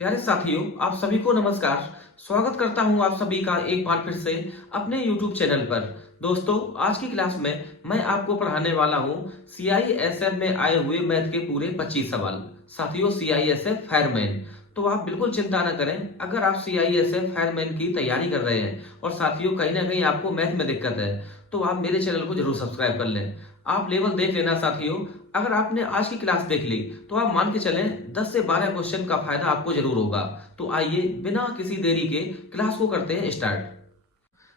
प्यारे साथियों, आप सभी को नमस्कार। स्वागत करता हूं आप सभी का एक बार फिर से अपने YouTube चैनल पर। दोस्तों, आज की क्लास में मैं आपको पढ़ाने वाला हूं CISF में आए हुए मैथ के पूरे 25 सवाल। साथियों, CISF फायरमैन। तो आप बिल्कुल चिंता न करें। अगर आप CISF फायरमैन की तैयारी कर रहे हैं और साथियों कहीं ना कहीं आपको मैथ में दिक्कत है, तो आप मेरे चैनल को जरूर सब्सक्राइब कर लें। आप लेवल देख लेना साथियों। अगर आपने आज की क्लास देख ली तो आप मान के चलें 10 से 12 क्वेश्चन का फायदा आपको जरूर होगा। तो आइए बिना किसी देरी के क्लास को करते हैं स्टार्ट।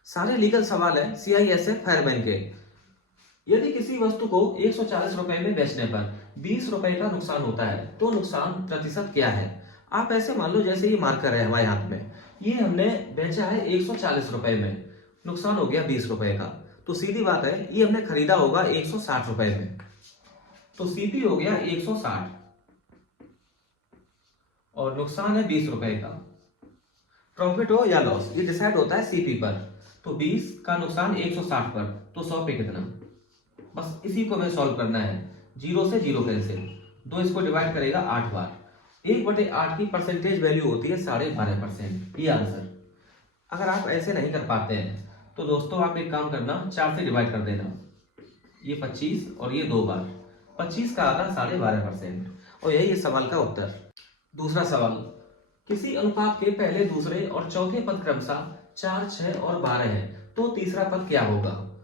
सारे लीगल सवाल है CISF फायरमैन के। यदि किसी वस्तु को 140 रुपए में बेचने पर 20 रुपए का नुकसान होता है तो नुकसान प्रतिशत क्या है? आप ऐसे मान लो जैसे ये मार्कर है हमारे हाथ में, ये हमने बेचा है 140 रुपए में, नुकसान हो गया 20 रुपए का। तो सीधी बात है, ये हमने खरीदा होगा 160 रुपए में, तो सीपी हो गया 160 और नुकसान है 20 रुपए का। प्रॉफिट हो या लॉस ये डिसाइड होता है सीपी पर। तो 20 का नुकसान 160 पर, तो 100 पे कितना? बस इसी को हमें सॉल्व करना है। जीरो से जीरो कैंसिल, दो इसको डिवाइड करेगा 8 बार। 1/8 की परसेंटेज वैल्यू होती है 12.5%। ये आंसर। अगर आप ऐसे नहीं कर पाते हैं तो दोस्तों आप एक काम करना, 4 से डिवाइड कर देना। ये 25 और ये 2 बार, 25 का आधा 12.5%। और यही इस सवाल का उत्तर। दूसरा सवाल, किसी अनुपात के पहले, दूसरे और चौथे पद क्रमशः 4, 6 और 12 है, तो तीसरा पद क्या होगा?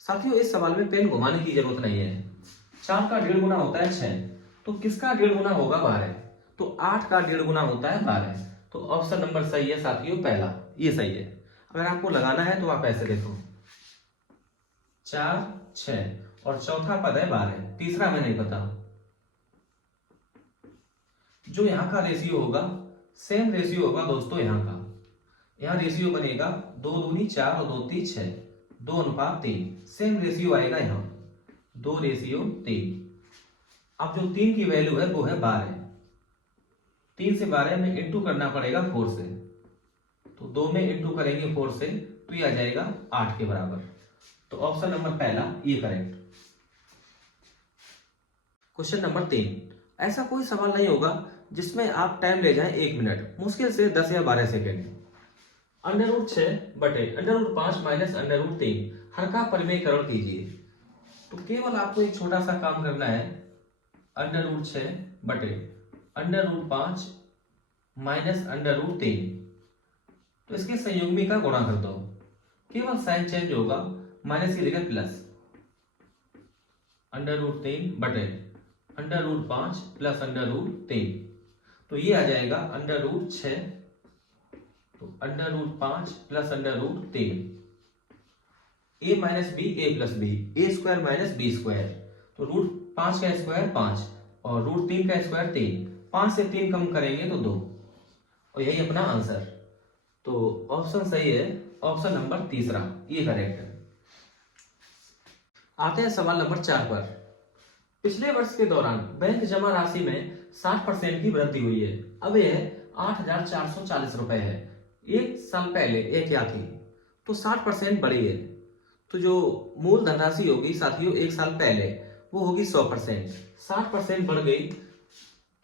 साथियों, इस सवाल में पेन घुमाने की जरूरत नहीं है। 4 का 1.5 गुना होता है 6, तो किसका 1.5 गुना होगा 12? तो 8 का 1.5 गुना होता है 12। तो ऑप्शन नंबर सही है साथियों, पहला, ये सही है। अगर आपको लगाना है तो आप ऐसे देखो, 4, 6 और चौथा पद है 12, तीसरा हमें नहीं पता। जो यहाँ का रेशियो होगा सेम रेशियो होगा दोस्तों यहाँ का। यहाँ रेशियो बनेगा 2 दूनी 4 और 2 3 6, 2:3। सेम रेशियो आएगा यहाँ, 2:3। अब जो 3 की वैल्यू है वो है 12। 3 से 12 में इंटू करना पड़ेगा 4 से, तो 2 में इंटू करेंगे 4 से तो ये आ जाएगा 8 के बराबर। तो ऑप्शन नंबर पहला ये करेक्ट। क्वेश्चन नंबर 3, ऐसा कोई सवाल नहीं होगा जिसमें आप टाइम ले जाएं 1 मिनट, मुश्किल से 10 या 12 सेकेंड। √6 बटे √5 माइनस √3 हर का परिमेयकरण कीजिए। तो केवल आपको एक छोटा सा काम करना है, √6 बटे √5 माइनस √3, तो इसके संयुग्मी का गुणा कर दो। केवल साइन चेंज होगा, माइनस की जगह प्लस। √3 बटे √5 प्लस √3, तो ये आ जाएगा √6 तो √5 plus √3। a minus b a plus b, a square minus b square. तो √5 का स्क्वायर 5 और √3 का स्क्वायर 3। 5 से 3 कम करेंगे तो 2, और यही अपना आंसर। तो ऑप्शन सही है, ऑप्शन नंबर तीसरा, ये करेक्ट है। आते हैं सवाल नंबर 4 पर। पिछले वर्ष के दौरान बैंक जमा राशि में 60% की वृद्धि हुई है। अब यह 8,440 रुपए है। एक साल पहले यह क्या थी? तो 60% बढ़ी है। तो जो मूल धनराशि होगी साथियों एक साल पहले, वो होगी 100%। 60% बढ़ गई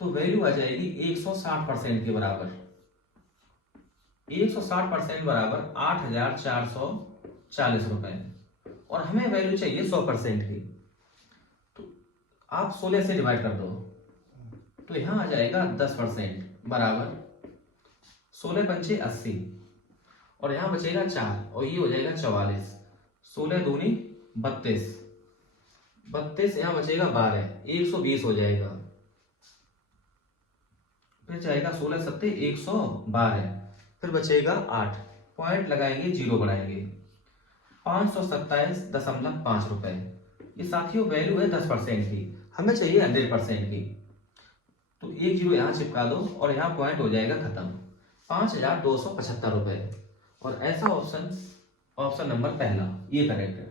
तो वैल्यू आ जाएगी 160% के बराबर। 160% बराबर 8,440 रुपए, और हमें वैल्यू चाहिए 100% की। तो आप 16 से डिवाइड कर दो, तो यहां आ जाएगा 10% बराबर 16 पंचे 80, और यहां बचेगा 4 और ये हो जाएगा 44। 16 दूनी 32, 32 यहां बचेगा 12, 120 हो जाएगा। फिर जाएगा 16 सत्ते 112, फिर बचेगा 8, पॉइंट लगाएंगे, जीरो बढ़ाएंगे, 527.5 रुपए। ये साथियों वैल्यू है 10% की, हमें चाहिए 100% की। तो एक जीरो यहां चिपका दो और यहां पॉइंट हो जाएगा खत्म, 5,275 रुपए। और ऐसा ऑप्शन, ऑप्शन नंबर पहला, ये करेक्ट है।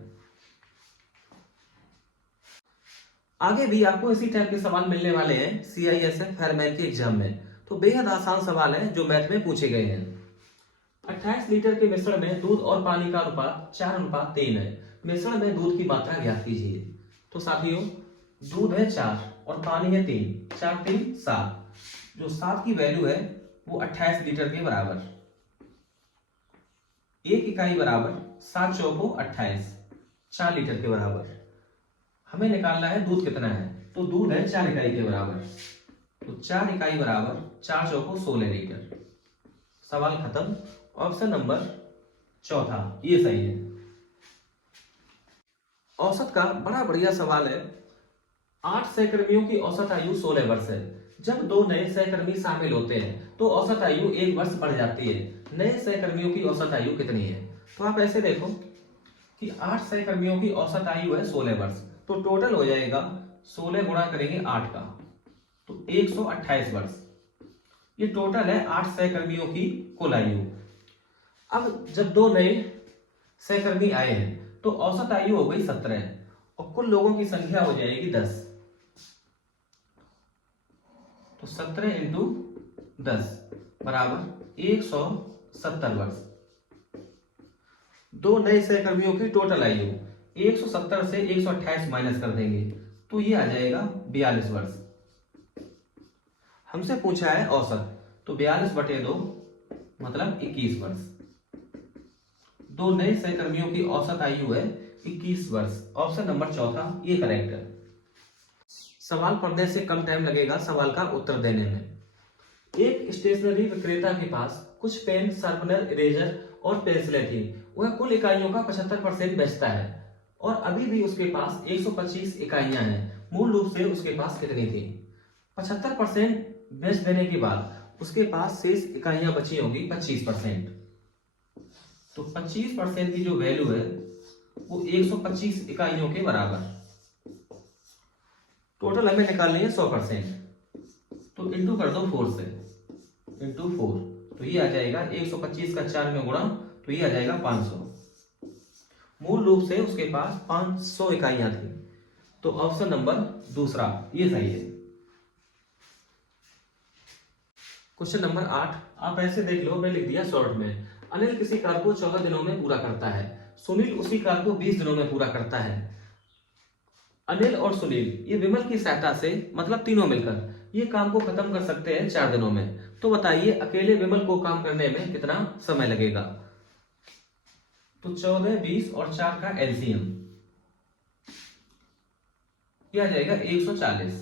आगे भी आपको इसी टाइप के सवाल मिलने वाले हैं CISF फायरमैन के एग्जाम में। तो बेहद आसान सवाल है जो मैथ में पूछे गए हैं। 28 लीटर के मिश्रण में दूध और पानी का अनुपात 4:3 है। मिश्रण में दूध की मात्रा ज्ञात कीजिए। तो साथियों, दूध है 4 और पानी है 3, 4 3 7। जो 7 की वैल्यू है वो 28 लीटर के बराबर। 1 इकाई बराबर 7 चौको 28, 4 लीटर के बराबर। हमें निकालना है दूध कितना है, तो दूध है 4 इकाई के बराबर, तो 4 इकाई बराबर 4 चौको 16 लीटर। सवाल खत्म। ऑप्शन नंबर चौथा ये सही है। औसत का बड़ा बढ़िया सवाल है। 8 सहकर्मियों की औसत आयु 16 वर्ष है। जब 2 नए सहकर्मी शामिल होते हैं तो औसत आयु 1 वर्ष बढ़ जाती है। नए सहकर्मियों की औसत आयु कितनी है? तो आप ऐसे देखो कि 8 सहकर्मियों की औसत आयु है 16 वर्ष, तो टोटल हो जाएगा 16 गुणा करेंगे 8 का, तो 128 वर्ष। ये टोटल है 8 सहकर्मियों की कुल आयु। अब जब 2 नए सहकर्मी आए हैं तो औसत आयु हो गई 17 और कुल लोगों की संख्या हो जाएगी 10, तो 17 इंटू 10 बराबर 170 वर्ष। 2 नए सहकर्मियों की टोटल आयु 170 से 128 माइनस कर देंगे तो ये आ जाएगा 42 वर्ष। हमसे पूछा है औसत, तो 42 बटे 2 मतलब 21 वर्ष। 2 नए सहकर्मियों की औसत आयु है 21 वर्ष। ऑप्शन नंबर चौथा ये करेक्ट है। सवाल पढ़ने से कम टाइम लगेगा सवाल का उत्तर देने में। एक स्टेशनरी विक्रेता के पास कुछ पेन, शार्पनर, इरेजर और पेंसिलें थी। वह कुल इकाइयों का 75% बेचता है और अभी भी उसके पास 125 इकाइयां हैं। मूल रूप से उसके पास कितनी थी? 75% बेच देने के बाद उसके पास शेष इकाइयां बची होंगी 25%। तो 25% की जो वैल्यू है वो 125 इकाइयों के बराबर। टोटल हमें निकालनी है 100%, तो इंटू कर दो 4 से, इंटू 4, तो ये आ जाएगा 125 का 4 में गुणा, तो ये आ जाएगा 500। मूल रूप से उसके पास 500 इकाइयां थी, तो ऑप्शन नंबर दूसरा ये सही है। क्वेश्चन नंबर 8 आप ऐसे देख लो, मैं लिख दिया शॉर्ट में। अनिल किसी कार्य को 14 दिनों में पूरा करता है, सुनील उसी कार्य को 20 दिनों में पूरा करता है। अनिल और सुनील ये विमल की सहायता से, मतलब तीनों मिलकर ये काम को खत्म कर सकते हैं 4 दिनों में। तो बताइए अकेले विमल को काम करने में कितना समय लगेगा? तो 14, 20 और 4 का एलसीएम यह आ जाएगा 140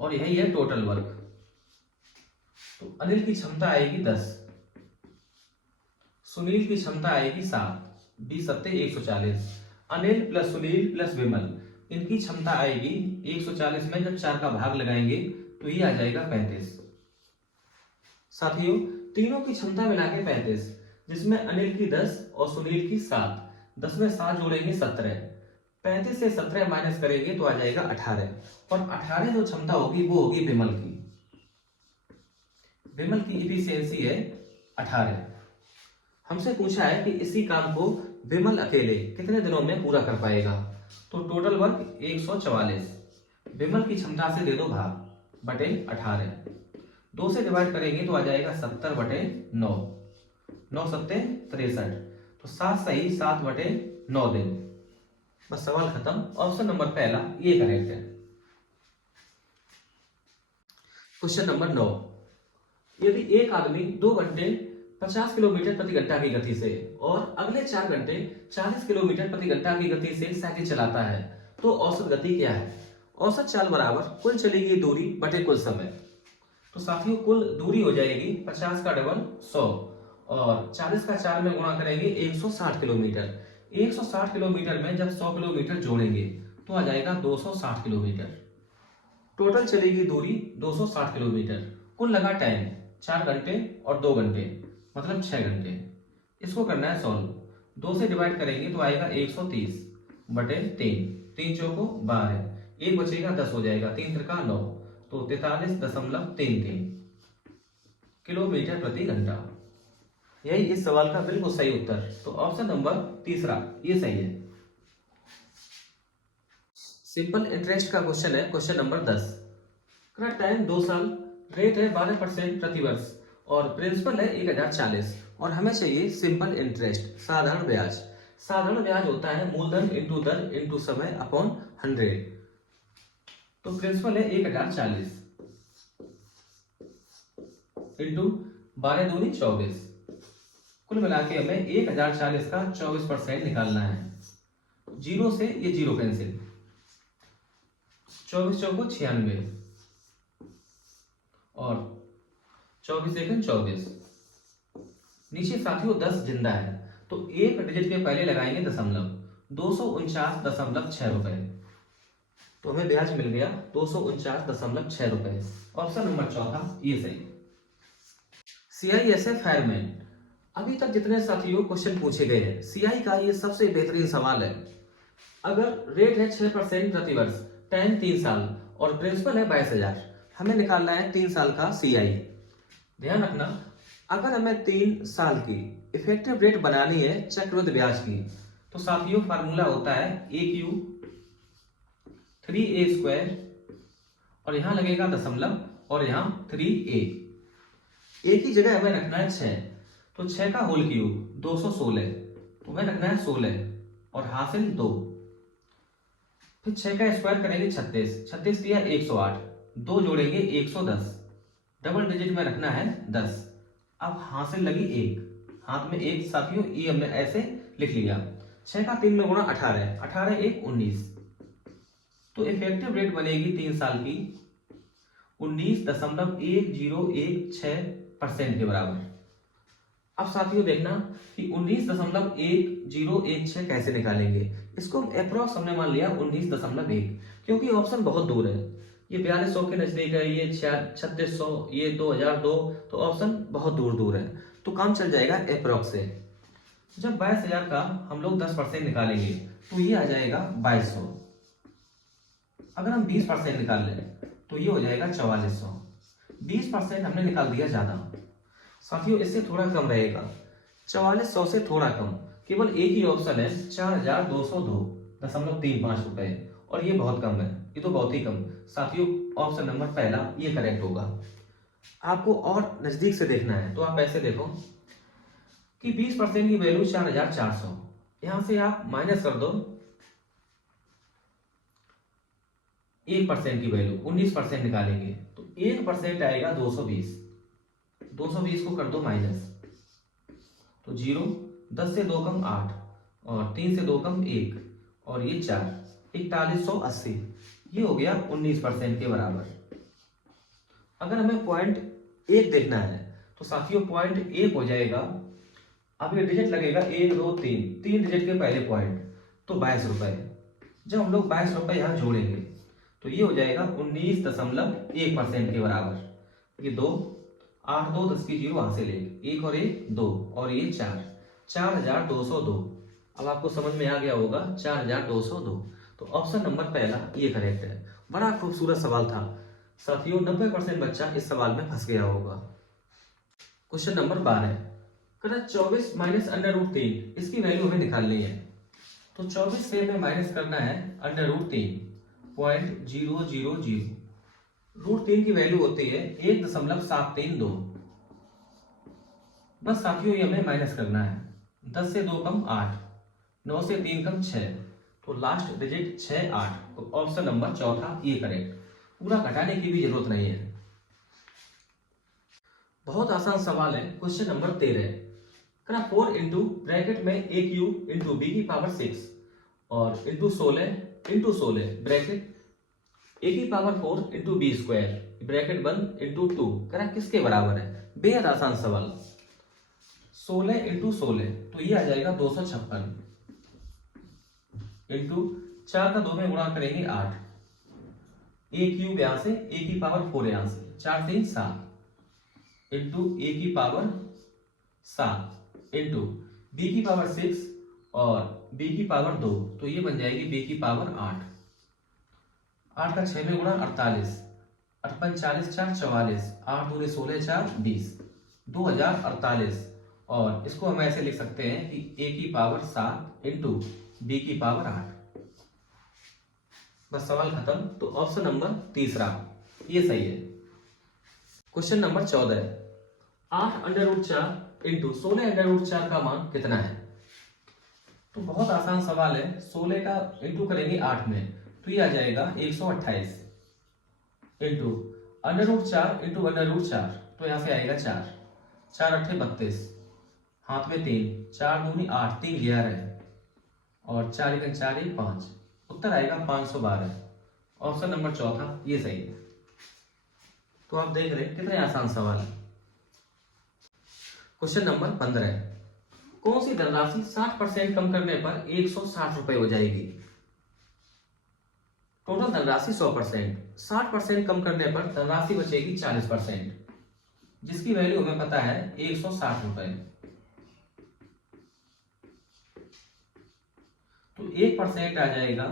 और यही है टोटल वर्क। तो अनिल की क्षमता आएगी 10, सुनील की क्षमता आएगी 7, 20 सत्ते 140। अनिल प्लस सुनील प्लस विमल इनकी क्षमता आएगी 140 में जब 4 का भाग लगाएंगे तो ये आ जाएगा 35। साथियों तीनों की क्षमता मिला के 35, जिसमें अनिल की 10 और सुनील की 7, 10 में 7 जोड़ेंगे 17, 35 से 17 माइनस करेंगे तो आ जाएगा 18, और 18 जो क्षमता होगी वो होगी विमल की। विमल की इफिशियंसी है 18। हमसे पूछा है कि इसी काम को विमल अकेले कितने दिनों में पूरा कर पाएगा? तो टोटल वर्क 144, विमल की क्षमता से दे दो भाग बटे 18, 2 से डिवाइड करेंगे तो आ जाएगा 70 बटे 9, 9 सत्ते 63, तो 7 सही 7 बटे 9 दिन। बस सवाल खत्म। ऑप्शन नंबर पहला ये करेक्ट है। क्वेश्चन नंबर 9, यदि एक आदमी 2 घंटे 50 किलोमीटर प्रति घंटा की गति से और अगले 4 घंटे 40 किलोमीटर प्रति घंटा की गति से साइकिल चलाता है तो औसत गति क्या है? औसत चाल बराबर कुल चली गई दूरी बटे कुल समय। तो साथियों कुल दूरी हो जाएगी 50 का डबल 100 और 40 का 4 में गुणा करेंगे 160 किलोमीटर। 160 किलोमीटर में जब 100 किलोमीटर जोड़ेंगे तो आ जाएगा 260 किलोमीटर। टोटल चलेगी दूरी 260 किलोमीटर। कुल लगा टाइम 4 घंटे और 2 घंटे मतलब 6 घंटे। इसको करना है सॉल्व। 2 से डिवाइड करेंगे तो आएगा 130 बटे 3, 3 चौको 12, 1 बचेगा 10 हो जाएगा, 3 त्रिका 9, तो 43.33 किलोमीटर प्रति घंटा। यही इस सवाल का बिल्कुल सही उत्तर। तो ऑप्शन नंबर तीसरा ये सही है। सिंपल इंटरेस्ट का क्वेश्चन है, क्वेश्चन नंबर 10। करंट टाइम 2 साल, रेट है 12% प्रति वर्ष और प्रिंसिपल है 1040 और हमें चाहिए सिंपल इंटरेस्ट, साधारण ब्याज। साधारण ब्याज होता है मूलधन इंटू दर इंटू समय अपॉन 100। तो प्रिंसिपल है 1040 इंटू 12 दूनी 24, कुल मिला के हमें 1040 का 24% निकालना है। जीरो से ये जीरो कैंसिल, 24 चौको 96 और 24 एकम 24। नीचे साथियों 10 जिंदा है तो एक डिजिट के पहले लगाएंगे दशमलव, 249.6 रुपए, तो हमें ब्याज मिल गया 249.6 रुपए। ऑप्शन नंबर चौथा ये सही। CISF फायरमैन, अभी तक जितने साथियों क्वेश्चन पूछे गए हैं सीआई का ये सबसे बेहतरीन सवाल है। अगर रेट है 6% प्रति वर्ष, टाइम 3 साल और प्रिंसिपल है 22,000, हमें निकालना है 3 साल का सीआई। ध्यान रखना, अगर हमें 3 साल की इफेक्टिव रेट बनानी है चक्रवृद्धि ब्याज की, तो साथियों फार्मूला होता है AQ 3A स्क्वायर और यहां लगेगा दशमलव और यहां 3A। ए की जगह हमें रखना है 6, तो 6 का होल क्यूब 216, तो हमें रखना है 16 और हासिल 2। फिर 6 का स्क्वायर करेंगे 36, 36 दिया 108, 2 जोड़ेंगे 110, डबल डिजिट में रखना है 10। अब हासिल लगी 1, हाथ में 1 साथियों, ये हमने ऐसे लिख लिया। 6 का 3 में गुणा 18, 18 1 19, तो इफेक्टिव रेट बनेगी 3 साल की 19.1016% के बराबर। अब साथियों देखना कि 19.1016 कैसे निकालेंगे। इसको अप्रोक्स हमने मान लिया 19.1, क्योंकि ऑप्शन बहुत दूर है। ये 4200 के नजदीक है, ये 3600, ये 2002, तो ऑप्शन बहुत दूर दूर है, तो काम चल जाएगा अप्रोक्स से। जब 22,000 का हम लोग 10% निकालेंगे तो ये आ जाएगा 2200। अगर हम 20% निकाल लें तो ये हो जाएगा 4400। 20% हमने निकाल दिया ज्यादा साथियों, इससे थोड़ा कम रहेगा, 4400 से थोड़ा कम, केवल एक ही ऑप्शन है 4202.35 रुपए, और ये बहुत कम है, ये तो बहुत ही कम साथियों। ऑप्शन नंबर पहला ये करेक्ट होगा। आपको और नजदीक से देखना है तो आप ऐसे देखो कि 20% की वैल्यू 4400, यहां से आप माइनस कर दो 1% की वैल्यू, 19% निकालेंगे तो 1% आएगा 220, 220 को कर दो माइनस, तो 0, 10 से 2 कम 8 और 3 से 2 कम 1 और ये 4, 4180, ये हो गया 19% के बराबर। अगर हमें पॉइंट 1 देखना है तो साथियों पॉइंट 1 हो जाएगा, अब ये डिजिट लगेगा 1 2 3, 3 डिजिट के पहले पॉइंट, तो 22 रुपए। जब हम लोग 22 रुपए यहाँ जोड़ेंगे तो ये हो जाएगा 19.1% के बराबर। ये 2, 8 2 10 की 0 वहां से ले, 1 और 1 2 और ये 4, 4202। अब आपको समझ में आ गया होगा 4202, तो ऑप्शन नंबर पहला ये करेक्ट है। बड़ा खूबसूरत सवाल था साथियों, 90% बच्चा इस सवाल में फंस गया होगा। क्वेश्चन नंबर 12, 24 माइनस √3, इसकी वैल्यू हमें निकालनी है। तो 24 से हमें माइनस करना है √3, 0.000, √3 की वैल्यू होती है 1.732। बस साथियों ये हमें माइनस करना है, 10 से 2 कम 8, 9 से 3 कम 6, तो लास्ट डिजिट 6 8, तो ऑप्शन नंबर चौथा ये करेक्ट। पूरा घटाने की भी जरूरत नहीं है। बहुत आसान सवाल है। क्वेश्चन नंबर 13, 4 इंटू ब्रैकेट में AQ इंटू B की पावर 6 और इंटू 16 ब्रैकेट A की power 4 into B square bracket 1 into 2 करा किसके बराबर है। बेहद आसान सवाल। 16 इंटू 16 तो ये आ जाएगा 256 इंटू 4 का 2 में गुणा करेंगे 8, A क्यूब यहां से, A की पावर 4 यहां से, 4 3 7 इंटू A की पावर 7 इंटू B की पावर 6 और B की पावर 2, तो ये बन जाएगी B की पावर 8। 8 का 6 में गुणा 48, 48 40 4 44, 8 दूनी 16 4 20, 2048। और इसको हम ऐसे लिख सकते हैं कि A की पावर 7 इंटू B की पावर 8। बस सवाल खत्म। तो ऑप्शन नंबर तीसरा ये सही है। क्वेश्चन नंबर 14, 8 √4 इंटू 16 √4 का मान कितना है। तो बहुत आसान सवाल है। 16 का इंटू करेंगे 8 में तो ये आ जाएगा 128 इंटू √4 इंटू √4, तो यहाँ से आएगा 4, 4 अट्ठे 32, हाथ में 3, 4 दूनी 8, 3 11 और 4 एक 4 एक 5, उत्तर आएगा 512। ऑप्शन नंबर चौथा ये सही है। तो आप देख रहे हैं कितने आसान सवाल है। क्वेश्चन नंबर 15, कौन सी धनराशि 60% कम करने पर 160 रुपए हो जाएगी? टोटल धनराशि 100%, 60% कम करने पर धनराशि बचेगी 40%, जिसकी वैल्यू हमें पता है 160 रुपए। तो 1% आ जाएगा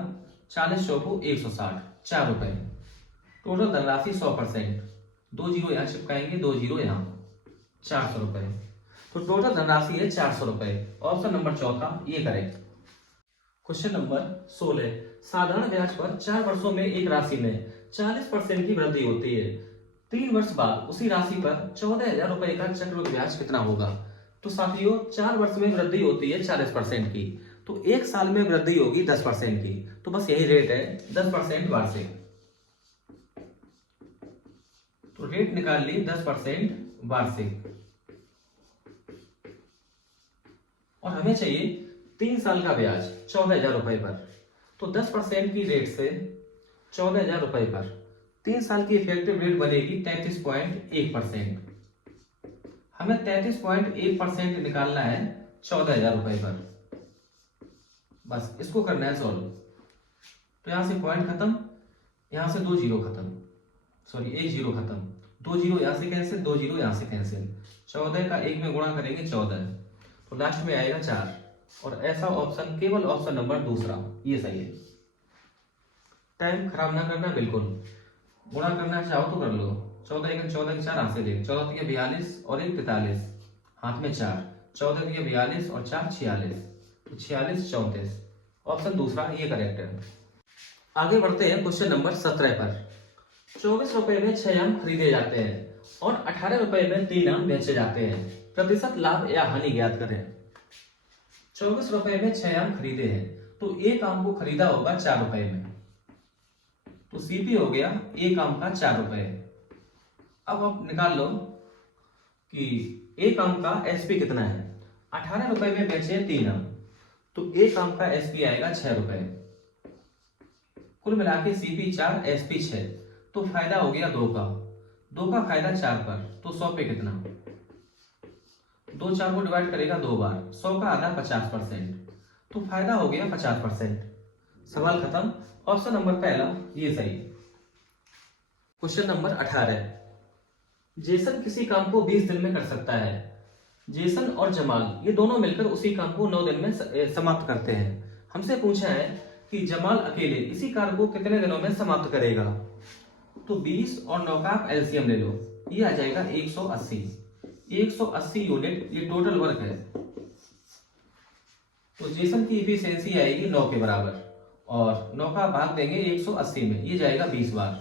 40 चौको 160, 4 रुपए। टोटल धनराशि 100%, 2 जीरो यहाँ चिपकाएंगे, 2 जीरो यहाँ, 400 रुपए। तो टोटल धनराशि है 400 रुपए। ऑप्शन नंबर चौथा ये करेक्ट। क्वेश्चन नंबर 16, साधारण ब्याज पर 4 वर्षों में एक राशि में 40% की वृद्धि होती है। 3 वर्ष बाद उसी राशि पर 14,000 रुपए का चक्रवृद्धि ब्याज कितना होगा? तो साथियों 4 वर्ष में वृद्धि होती है 40% की, तो 1 साल में वृद्धि होगी 10% की। तो बस यही रेट है 10% वार्षिक। तो रेट निकाल ली 10% वार्षिक, और हमें चाहिए 3 साल का ब्याज 14,000 रुपए पर। तो 10% की रेट से 14,000 रुपए पर 3 साल की इफेक्टिव रेट बनेगी 33.1%। हमें 33.1% निकालना है 14,000 रुपए पर। बस इसको करना है सॉल्व। तो यहां से पॉइंट खत्म, यहां से 2 जीरो खत्म, सॉरी 1 जीरो खत्म, 2 जीरो यहां से कैंसिल, 2 जीरो यहां से कैंसिल। 14 का 1 में गुणा करेंगे 14, तो लास्ट में आएगा 4। और ऐसा ऑप्शन केवल ऑप्शन नंबर दूसरा ये सही है। टाइम खराब ना करना बिल्कुल। गुणा करना चाहो तो कर लो। 14 एक 14 के 4 हाथ से ले, 14 तिया 42 और 1 43, हाथ में 4, 14 तिया 42 और 4 46, तो 46 34। ऑप्शन दूसरा ये करेक्ट है। आगे बढ़ते हैं क्वेश्चन नंबर 17 पर। 24 रुपए में 6 आम खरीदे जाते हैं और 18 रुपए में 3 आम बेचे जाते हैं। प्रतिशत लाभ या हानि ज्ञात करें। 24 रुपए में 6 आम खरीदे हैं, तो एक आम को खरीदा होगा 4 रुपए में, तो सीपी हो गया एक आम का 4 रुपए। अब आप निकाल लो कि एक आम का एसपी कितना है। 18 रुपए में बेचे 3 आम, तो एक आम का एसपी आएगा 6 रुपए। कुल मिला के सीपी 4 एसपी 6, तो फायदा हो गया 2 का। 2 का फायदा 4 पर, तो 100 पे कितना? 2 4 को डिवाइड करेगा 2 बार, 100 का आधा 50%, तो फायदा हो गया 50%। सवाल खत्म। ऑप्शन नंबर पहला ये सही। क्वेश्चन नंबर 18, जेसन किसी काम को 20 दिन में कर सकता है। जेसन और जमाल ये दोनों मिलकर उसी काम को 9 दिन में समाप्त करते हैं। हमसे पूछा है कि जमाल अकेले इसी कार्य को कितने दिनों में समाप्त करेगा। तो 20 और 9 का आप एलसीएम ले लो, ये आ जाएगा 180। 180 यूनिट ये टोटल वर्क है, तो जेसन की इफिशियंसी आएगी 9 के बराबर, और 9 का भाग देंगे 180 में, ये जाएगा 20 बार।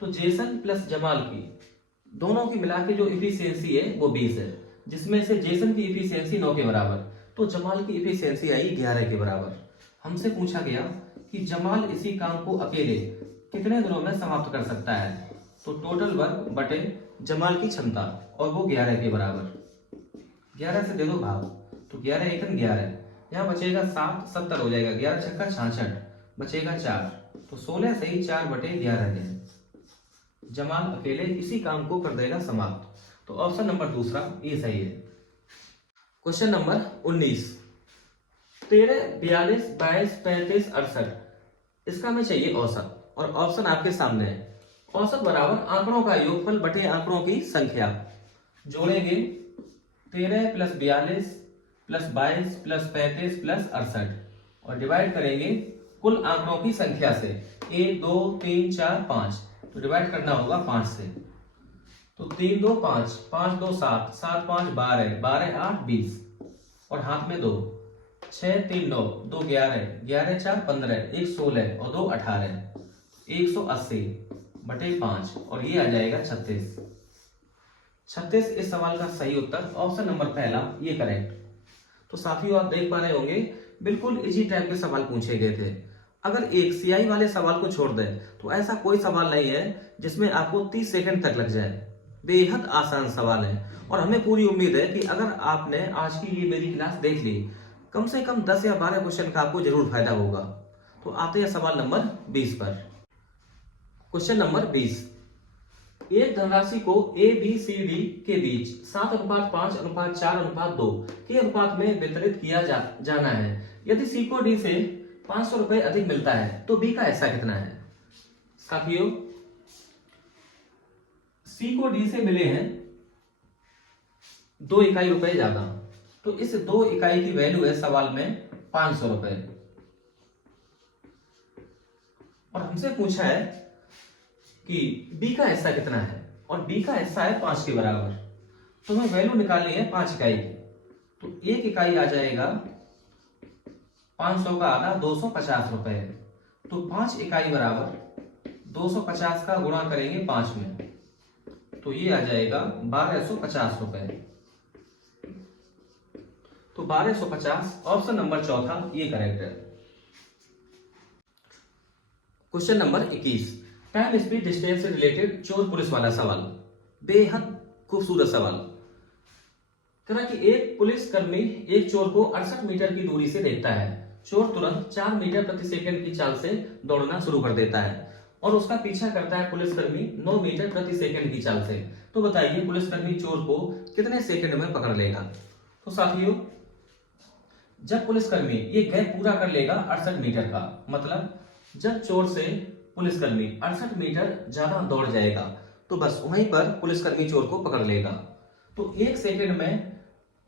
तो जेसन प्लस जमाल की दोनों की मिला के जो इफिशियंसी है वो 20 है, जिसमें से जेसन की इफिशियंसी 9 के बराबर, तो जमाल की इफिशियंसी आई 11 के बराबर। हमसे पूछा गया कि जमाल इसी काम को अकेले कितने दिनों में समाप्त कर सकता है। तो टोटल वर्क बटे जमाल की क्षमता, और वो 11 के बराबर। 11 से दे दो भाग, तो 11 एकन 11, यहाँ बचेगा 7, 70 हो जाएगा। 11 छक्का 66, बचेगा 4, तो 16 से ही 4 बटे 11 है। जमाल अकेले इसी काम को कर देगा समाप्त। तो ऑप्शन नंबर दूसरा ये सही है। क्वेश्चन नंबर 19, 13, 42, 22, 35, 68, इसका हमें चाहिए औसत, और ऑप्शन आपके सामने है। औसत बराबर आंकड़ों का योगफल बटे आंकड़ों की संख्या। जोड़ेंगे 13 प्लस 42 प्लस 22 प्लस 35 प्लस 68, और डिवाइड करेंगे कुल आंकड़ों की संख्या से। 1 2 3 4 5, तो डिवाइड करना होगा 5 से। तो 3 2 5, 5 2 7, 7 5 12, 12 8 20, और हाथ में 2, 6 3 9, 2 11, 11 4 15, 1 16 और 2 18, 180 बटे 5, और ये आ जाएगा 36। 36 इस सवाल का सही उत्तर। ऑप्शन नंबर पहला ये करेक्ट। तो साथियों आप देख पा रहे होंगे बिल्कुल इजी टाइप के सवाल पूछे गए थे। अगर एक सीआई वाले सवाल को छोड़ दें तो ऐसा कोई सवाल नहीं है जिसमें आपको 30 सेकंड तक लग जाए। बेहद आसान सवाल है और हमें पूरी उम्मीद है कि अगर आपने आज की ये मेरी क्लास देख ली, कम से कम 10 या 12 क्वेश्चन का आपको जरूर फायदा होगा। तो आते हैं सवाल नंबर 20 पर। क्वेश्चन नंबर 20, एक धनराशि को ए बी सी डी के बीच 7:5:4:2 के अनुपात में वितरित किया जाना है। यदि सी को डी से 500 रुपए अधिक मिलता है तो बी का हिस्सा कितना है। साथियों, सी को डी से मिले हैं 2 इकाई रुपए ज्यादा, तो इस 2 इकाई की वैल्यू है सवाल में 500 रुपए और हमसे पूछा है कि बी का हिस्सा कितना है और बी का हिस्सा है 5 के बराबर। तो हमें वैल्यू निकालनी है 5 इकाई की। तो 1 इकाई आ जाएगा 500 का आधा 250 रुपए। तो 5 इकाई बराबर 250 का गुणा करेंगे 5 में, तो ये आ जाएगा 1250 रुपए। तो 1250 ऑप्शन नंबर चौथा ये करेक्ट है। Question number 21, time speed distance से रिलेटेड चोर पुलिस वाला सवाल, बेहद खूबसूरत सवाल। कह कि एक पुलिस कर्मी एक चोर को 68 मीटर की दूरी से देखता है। चोर तुरंत 4 मीटर प्रति सेकंड की चाल से दौड़ना शुरू कर देता है और उसका पीछा करता है पुलिसकर्मी 9 मीटर प्रति सेकंड की चाल से। तो बताइए पुलिसकर्मी चोर को कितने सेकंड में पकड़ लेगा। तो साथियों, जब पुलिसकर्मी ये गैप पूरा कर लेगा 68 मीटर का, मतलब जब चोर से पुलिसकर्मी 68 मीटर ज्यादा दौड़ जाएगा तो बस वहीं पर पुलिसकर्मी चोर को पकड़ लेगा। तो 1 सेकंड में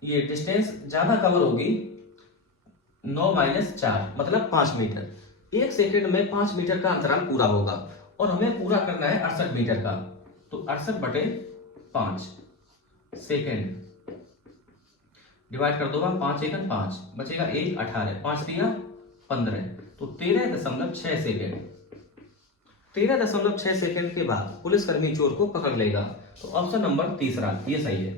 ये डिस्टेंस ज्यादा कवर होगी 9 - 4 मतलब 5 मीटर। 1 सेकंड में 5 मीटर का अंतराल पूरा होगा और हमें पूरा करना है 68 मीटर का। तो 68/5 सेकंड डिवाइड कर दो, 5 एकम 5 बचेगा 1 18 5 3 15, तो 13.6 सेकंड। 13.6 सेकंड के बाद पुलिसकर्मी चोर को पकड़ लेगा। तो ऑप्शन नंबर तीसरा ये सही है।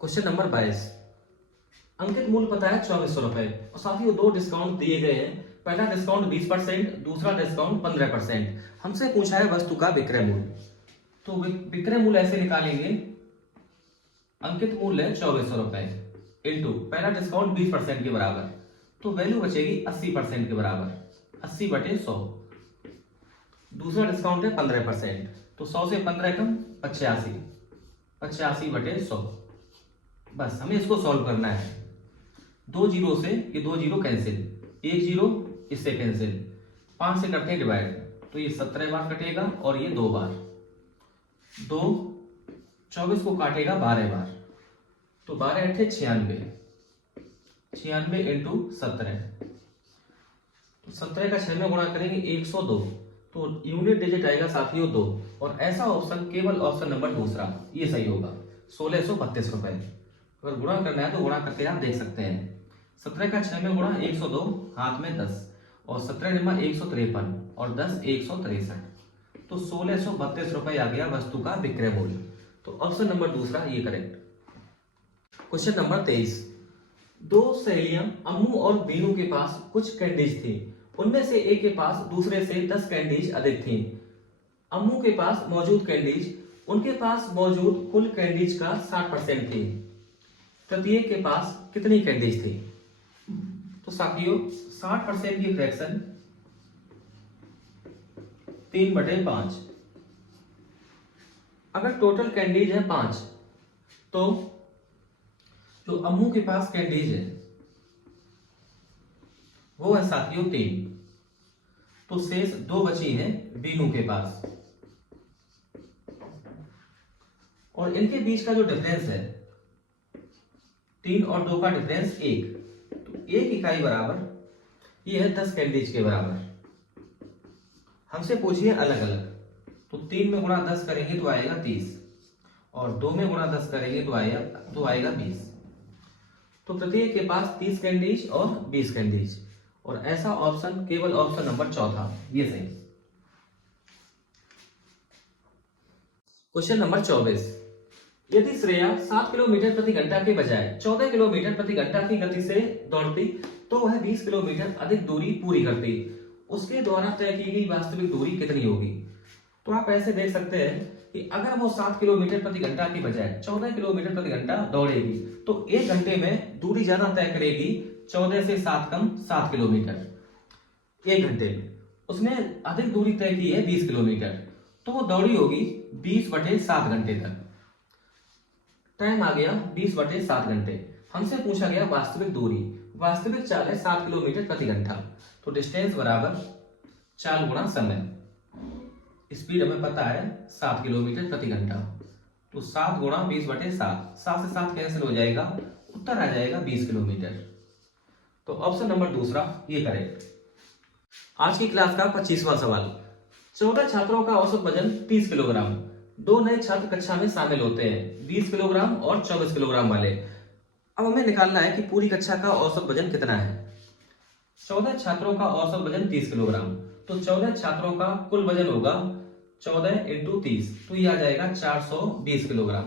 क्वेश्चन नंबर 22, अंकित मूल्य पता है 2400 रुपए और साथियों 2 डिस्काउंट दिए गए हैं। पहला डिस्काउंट 20%, दूसरा डिस्काउंट 15%। हमसे पूछा है वस्तु का विक्रय मूल्य। तो विक्रय मूल्य ऐसे निकालेंगे, अंकित मूल्य है 2400 रुपए इंटू पहला डिस्काउंट 20% के बराबर, तो वैल्यू बचेगी 80% के बराबर, 80/100। दूसरा डिस्काउंट है 15%, तो 100 से 15 कम 85, 85/100। बस हमें इसको सॉल्व करना है। 2 जीरो से ये 2 जीरो कैंसिल, 1 जीरो इससे कैंसिल, 5 से करते हैं डिवाइड, तो ये 17 बार कटेगा और ये 2 बार, 2 24 को काटेगा 12 बार, तो 12 8 96, 96 इंटू 17, तो 17 का 6 में गुणा करेंगे 102, तो यूनिट डिजिट आएगा साथियों 2 और ऐसा ऑप्शन केवल ऑप्शन नंबर दूसरा ये सही होगा, 1632 रुपए। अगर गुणा करना है तो गुणा करके आप देख सकते हैं। 17 का 6 में गुणा 102, हाथ में 10 और 17 निमा 153 और 10 163, तो 1632 रुपए आ गया वस्तु का विक्रय मूल्य। तो ऑप्शन नंबर दूसरा ये करेक्ट। क्वेश्चन नंबर 23, 2 सहेलियां अम्मू और बीनू के पास कुछ कैंडीज थी। उनमें से एक के पास दूसरे से 10 कैंडीज अधिक थी। अम्मू के पास मौजूद कैंडीज उनके पास मौजूद कुल कैंडीज का 60% थी। प्रत्येक के पास कितनी कैंडीज थी। तो साथियों 60% की फ्रैक्शन 3/5। अगर टोटल कैंडीज है 5, तो जो अम्मू के पास कैंडीज है वो है साथियों 3, तो शेष 2 बची हैं बीनू के पास और इनके बीच का जो डिफरेंस है 3 और 2 का डिफरेंस 1, तो 1 इकाई बराबर ये है 10 कैंडीज के बराबर। हमसे पूछिए अलग अलग, तो 3 में गुणा 10 करेंगे तो आएगा 30 और 2 में गुणा 10 करेंगे तो आएगा 20। तो प्रत्येक के पास 30 कैंडीज और 20 कैंडीज और ऐसा ऑप्शन केवल ऑप्शन नंबर चौथा ये सही। क्वेश्चन नंबर 24, यदि श्रेया 7 किलोमीटर प्रति घंटा के बजाय 14 किलोमीटर प्रति घंटा की गति से दौड़ती तो वह 20 किलोमीटर अधिक दूरी पूरी करती। उसके द्वारा तय की गई वास्तविक दूरी कितनी होगी। तो आप ऐसे देख सकते हैं कि अगर वो 7 किलोमीटर प्रति घंटा की बजाय 14 किलोमीटर प्रति घंटा दौड़ेगी तो 1 घंटे में दूरी ज्यादा तय करेगी। 14 से 7 कम 7 किलोमीटर 1 घंटे में। उसने अधिक दूरी तय की है 20 किलोमीटर, तो वो दौड़ी होगी 20/7 घंटे तक। टाइम आ गया 20/7 घंटे। हमसे पूछा गया वास्तविक दूरी। वास्तविक चाल है 7 किलोमीटर प्रति घंटा, तो डिस्टेंस बराबर चाल गुणा समय। स्पीड हमें पता है 7 किलोमीटर प्रति घंटा, तो 7 गुणा 20/7, 7 से 7 कैंसिल हो जाएगा, उत्तर आ जाएगा 20 किलोमीटर। तो ऑप्शन नंबर दूसरा ये करेक्ट। आज की क्लास का 25वां सवाल। 14 छात्रों का औसत वजन 30 किलोग्राम। 2 नए छात्र कक्षा में शामिल होते हैं, 20 किलोग्राम और 24 किलोग्राम वाले। अब हमें निकालना है कि पूरी कक्षा का औसत वजन कितना है। 14 छात्रों का औसत वजन 30 किलोग्राम, तो 14 छात्रों का कुल वजन होगा 14 × 30, तो ये आ जाएगा 420 किलोग्राम।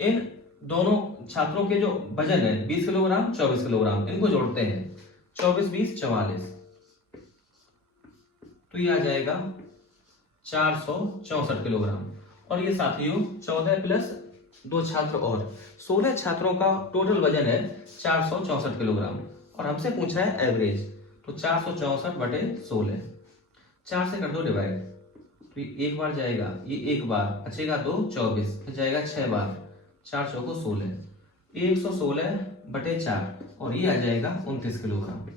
इन दोनों छात्रों के जो वजन है 20 किलोग्राम 24 किलोग्राम, इनको जोड़ते हैं 24 20 44, तो ये आ जाएगा 464 किलोग्राम। और ये साथियों 14 प्लस 2 छात्र और 16 छात्रों का टोटल वजन है 464 किलोग्राम। और हमसे पूछ रहा है एवरेज, तो 464/16, 4 से कर दो डिवाइड, तो ये एक बार जाएगा, ये एक बार बचेगा 2 24, फिर जाएगा 6 बार, 4 चौको 16, 116/4, और ये आ जाएगा 29 किलोग्राम।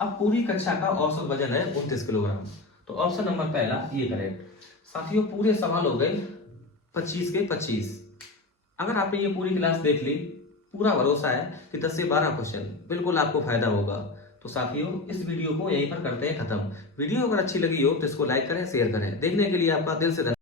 अब पूरी कक्षा का औसत वजन है 29 किलोग्राम, तो ऑप्शन नंबर पहला ये करेक्ट। साथियों पूरे सवाल हो गए 25 के 25। अगर आपने ये पूरी क्लास देख ली, पूरा भरोसा है कि 10 से 12 क्वेश्चन बिल्कुल आपको फायदा होगा। तो साथियों इस वीडियो को यहीं पर करते हैं खत्म। वीडियो अगर अच्छी लगी हो तो इसको लाइक करें, शेयर करें। देखने के लिए आपका दिल से धन्यवाद।